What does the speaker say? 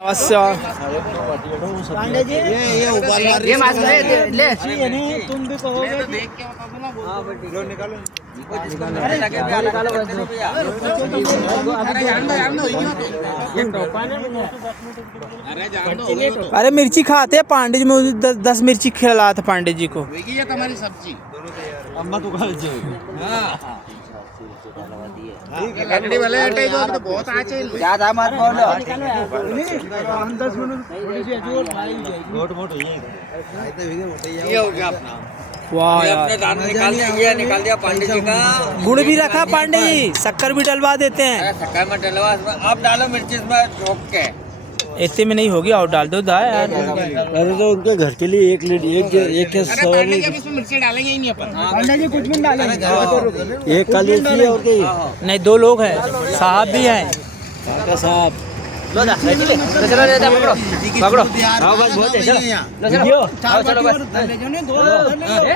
पांडे जी ये मास्क ले तुम भी कहोगे कि निकालो अरे मिर्ची खाते हैं पांडे जी में 10 मिर्ची खिला था पांडे जी को। ये तुम्हारी सब्जी अम्मा तो खा लकड़ी वाले आटे दो तो बहुत आचे ज्यादा मत बोलो हम 10 मिनट थोड़ी सी जोर भाई मोट मोट ये हो गया अपना वाह यार, अपने दांत निकाल दिया पांडे जी का गुड़ भी रखा पांडे जी, शक्कर भी डलवा देते हैं। शक्कर में डलवा अब डालो मिर्ची इसमें ठोक के इतने में नहीं होगी और डाल दो दा यार। अरे तो उनके घर के लिए एक के सौ इसमें मिर्ची डालेंगे ही नहीं अपन पांडे जी कुछ भी डालेंगे एक काली चाहिए और कहीं नहीं, 2 लोग हैं, साहब भी हैं। काका साहब पकड़ो हाँ बस बहुत है चलो चार बाटी और धर ले जो ने 2 धर ले